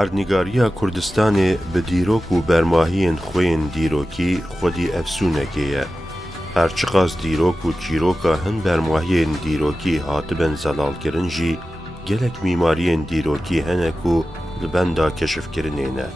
عردنیگاریە کوردستانê bi dîrok û bermahiyên xwe yên dîrokî xwedî efsûnekê ye. Her çi qas dîrok û çîroka hin bermahiyên dîrokî hatibin zelalkirin jî gelek mîmariyên dîrokî hene ku li benda keşifkirinê ne.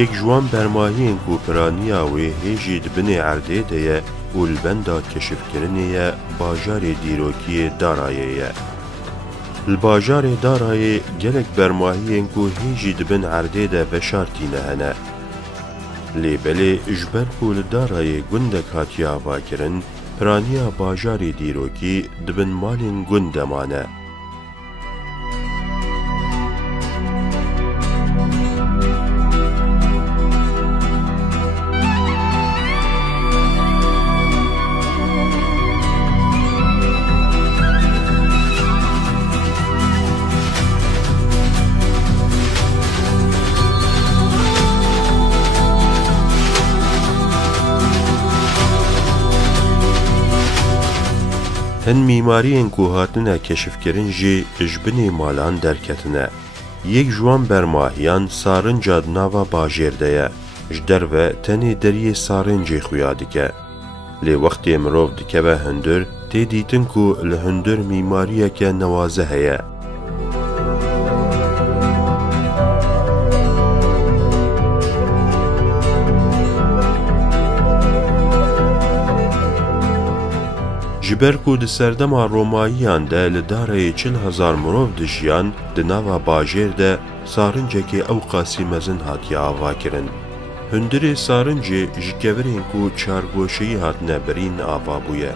Yek ji wan bermahiyên ku piraniya wê hêjî di binê erdê de ye û li benda keşifkirinê ye bajarê dîrokiyê Darayê ye. Li bajarê Darayê gelek bermahiyên ku hêjî di bin erdê de veşartîne hene. Lêbelê ji ber ku li Darayê gundek hatiye avakirin, piraniya bajarê dîrokî di bin malên gund de mane. Hin mîmariyên ku hatine keşifkirin jî ji binê malan derketine. Yek ji wan bermahiyan Sarınca di nava bajêr de ye. Ji derve tenê deriyê Sarıncê xuya dike. Lê wextê mirov dikeve hundir, tê dîtin ku li hundir mîmariyeke newaze heye. Ji ber ku di serdema Romayiyan de li Darayê 40,000 mirov dijiyan, di nava bajêr de Sarıncekê ew qasî mezin hatiye avakirin. Hundirê Sarıncê ji kevirên ku çargoşeyî hatine birîn ava bûye.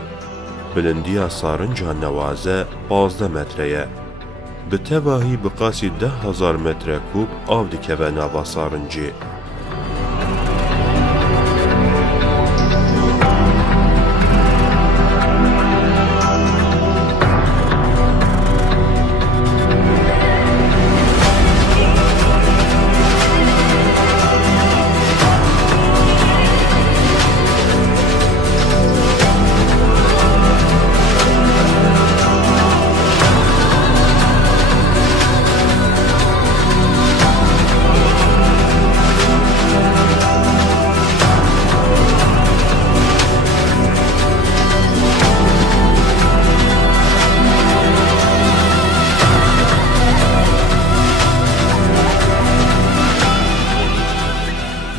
Bilindiya Sarınca newaze 15 metre ye. Bi tevahî bi qasî 10,000 metre kûb av dikeve nava Sarıncê.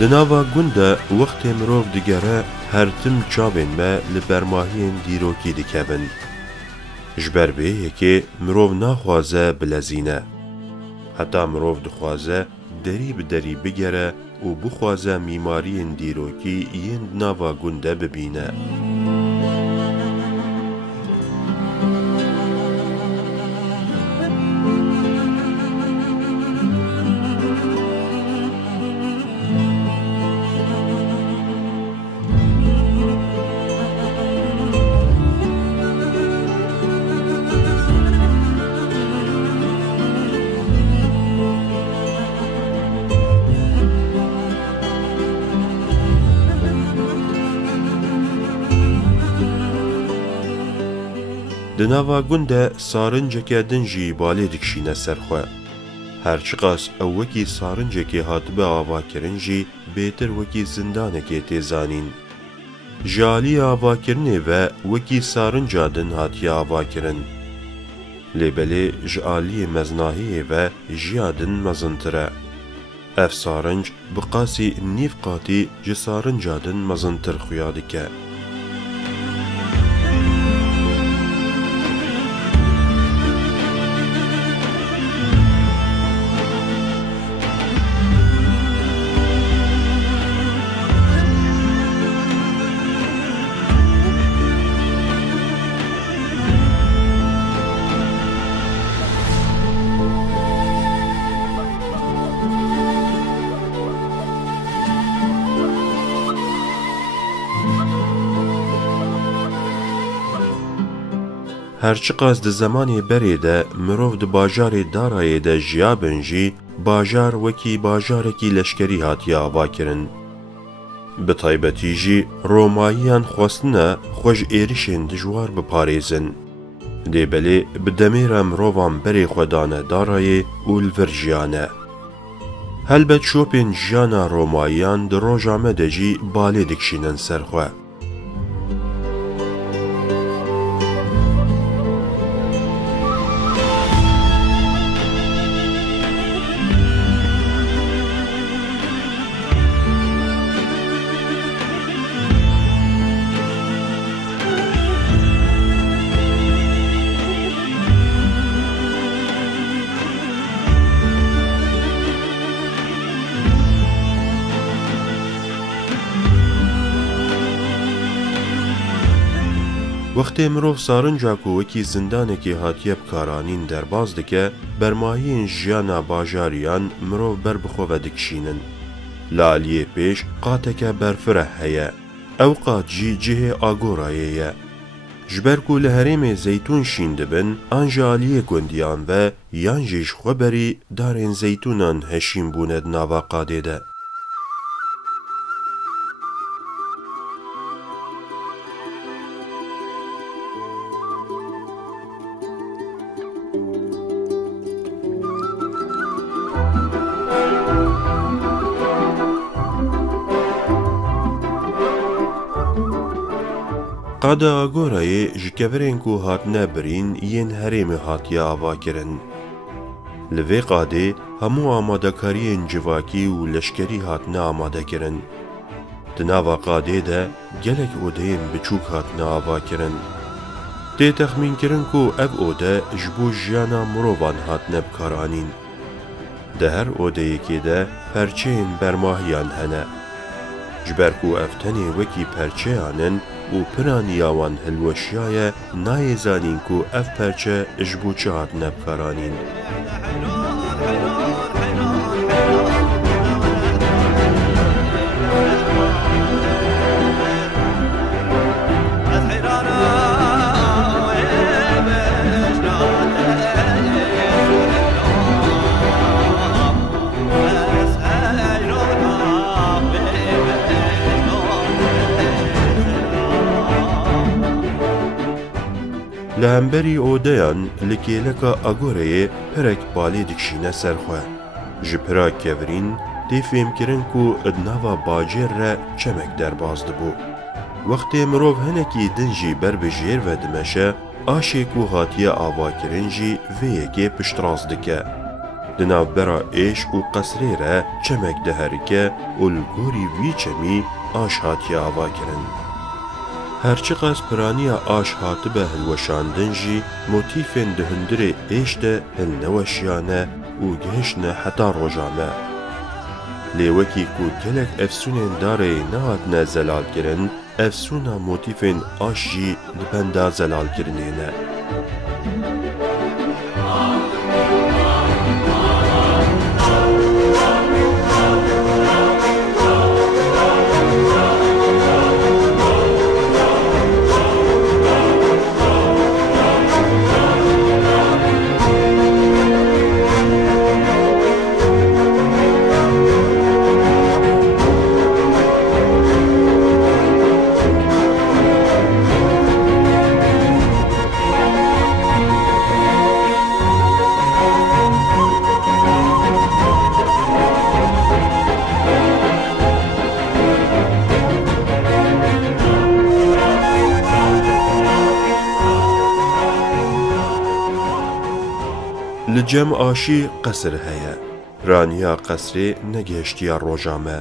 Di nava gund de wextê mirov digere her tim çavên me li bermahiyên dîrokî dikevin. Ji ber vê yekê mirov naxwaze bilezîne. Heta mirov dixwaze derî bi derî bigere û bixwaze mîmariyên dîrokî yên di nava gund de bibîne. Di nava gund de Sarınceke din jî balê dikişîne ser xwe. Her çi qas ew wekî Sarıncekê hatibe avakirin jî bêtir wekî zindanekê tê zanîn. Ji aliyê avakirinê ve wekî Sarınca din hatiye avakirin. Lêbelê ji aliyê meznahiyê ve jiya din mezintir e. Ev Sarınc bi qasî nîv qatî ji Sarınca din mezintir xuya dike. هرچی قاس د زمانی بری ده مرو د باجار دارای ده جیابن جی باجار وکی باجارکی لشکری هاتی آوا کرن. به تایبەتی جی ڕۆماییان خواستنە خۆش ئێریشێن دژوار بپارێزن. دێبەلێ بدەمێرە مرۆڤان بەرێ خۆدانە دارایێ و لڤر ژیانە. هەلبەت شۆپێن ژیانە ڕۆماییان د ڕۆژامەدەجی بالێ دکشینەن سەرخوا. وەختێ مرۆڤ سارنجاک و وەکی زیندانێکی هاتیە بکارانین دەرباز دکە بەرماییên ژیانە باژاریان مرۆڤ بەر بخۆڤە دکشینن. لە ئالیێ پێش قاتێکە بەرفرە هەیە. ئەو قات جی جihê ئاگۆرایەیە. ji ber ku li herêmê zeytûn şîn dibin an ji aliyê gundiyan ve yan jî ji xweberî darên zeytûnan heşîn bûne di nava qadê de. قادا ئاگۆرایê ji kevirên ku hatine birîn yên herêmê hatiye avakirin. Li vê qadê hemû amadekariyên civakî û leşkerî hatine amadekirin. Di nava qadê de gelek odeyên biçûk hatine avakirin. Tê texmînkirin ku ev ode ji bo jiyana mirovan hatine bikaranîn. Di her odeyekê de perçeyên bermahiyan hene. Ji ber ku ev tenê wekî perçeyan in û piraniya wan hilweşiya ye nayê zanîn ku ev perçe ji bo çi hatine bikaranîn. Li hemberî odeyan li kêleka agoreyê pirek balê dikişîne serxwe. Ji pira kevirîn tê fêmkirin ku di nava bacêr re çemek derbas dibû. Wextê mirov hinekî din jî ber bi jêr ve dimeşe, aşê ku hatiye avakirin jî vê yekê piştras dike. Di navbera êş û qesrê re çemek diherike û li gorî vî çemî aş hatiye avakirin. Herçi qas piraniya aş hatibe hilweşandin jî motîfên di hundirê êş de hilneweşiyane û gihişne heta rojame. Lê wekî ku gelek efsûnên darayê nehatine zelalkirin, efsûna motîfên aş jî li benda zelalkirinê ne. Li cem aşî qesr heye. Raniya qesrê negihiştiya rojame.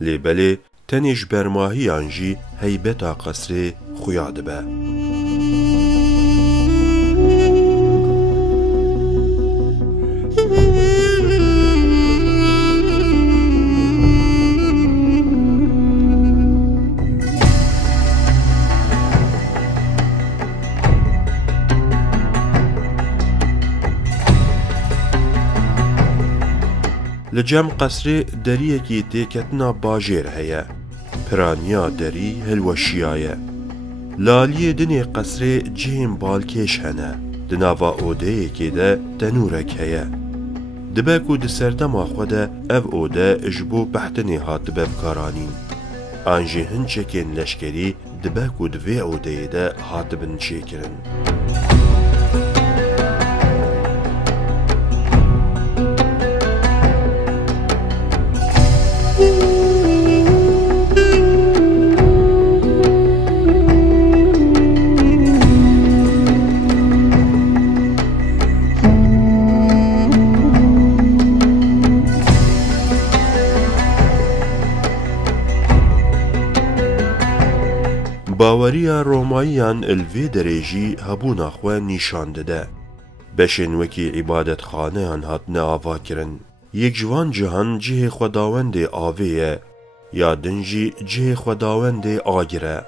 Lêbelê tenê ji bermahiyan jî heybeta qesrê xuya dibe. Li cem qesrê deriyekî têketina bajêr heye. Piraniya derî hilweşiya ye. لالیه دنی قصر جیم بالکیش هنه دناوا اوده که ده تنورک هیه دبکو ده سردما خوده او اوده اجبو بحتنی هات ببکارانین آنجی هنچکین لشکری دبکو دوی اوده ده هات بن چیکرن باوریە ڕۆماییان ئەلڤێ دەرێژی هەبوونا خوێ نیشان دەدە بەشێن وەکی عیبادەتخانەیان هاتنە ئاواکردن یەک جوان جیهان جێ خوداوەندێ ئاوێیە یا دنجی جێ خوداوەندێ ئاگرە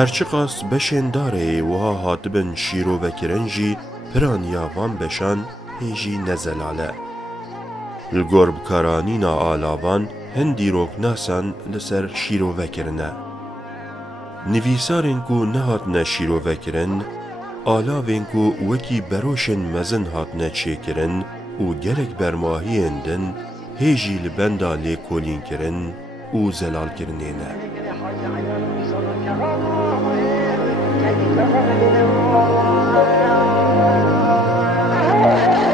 هرچی قاس بشین داره وها هاتبن شیرو بکرنجی پران یاوان بشان هیجی نزلاله الگرب کارانینا آلاوان هندی روک ناسان لسر شیرو بکرنه نویسارین کو نهاتنه شیرو بکرن آلاوین کو وکی بروشن مزن هاتنه چیکرن و گلک برماهی اندن هیجی لبندا لی کولین کرن و زلال کرنینه Thank you.